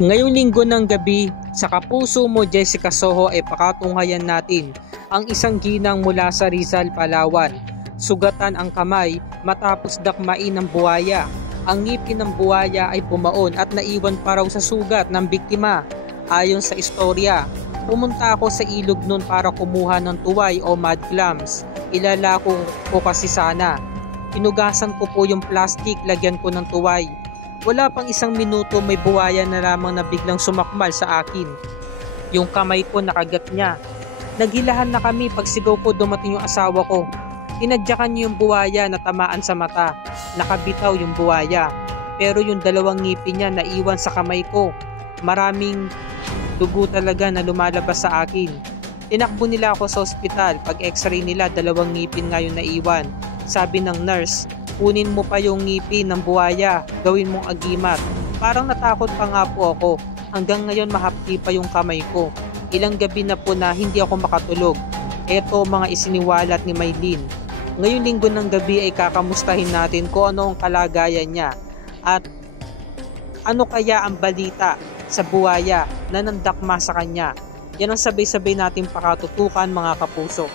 Ngayong linggo ng gabi, sa kapuso mo Jessica Soho ay pakatunghayan natin ang isang ginang mula sa Rizal, Palawan. Sugatan ang kamay matapos dakmain ng buhaya. Ang ngipin ng buhaya ay bumaon at naiwan pa raw sa sugat ng biktima. Ayon sa istorya, pumunta ako sa ilog noon para kumuha ng tuway o mud clams. Ilalako ko kasi sana. Hinugasan ko po yung plastic, lagyan ko ng tuway. Wala pang isang minuto may buhaya na lamang na biglang sumakmal sa akin. Yung kamay ko nakagat niya. Naghilahan na kami pagsigaw ko dumating yung asawa ko. Tinadyakan niya yung buhaya na tamaan sa mata. Nakabitaw yung buhaya. Pero yung dalawang ngipin niya naiwan sa kamay ko. Maraming dugo talaga na lumalabas sa akin. Tinakbo nila ako sa ospital. Pag x-ray nila, dalawang ngipin nga yung naiwan. Sabi ng nurse, kunin mo pa yung ngipin ng buhaya, gawin mong agimat. Parang natakot pa nga po ako. Hanggang ngayon mahapdi pa yung kamay ko. Ilang gabi na po na hindi ako makatulog. Eto mga isiniwalat ni Maylin. Ngayong linggo ng gabi ay kakamustahin natin kung ano ang kalagayan niya. At ano kaya ang balita sa buhaya na nandakma sa kanya. Yan ang sabay-sabay nating pakatutukan mga kapuso.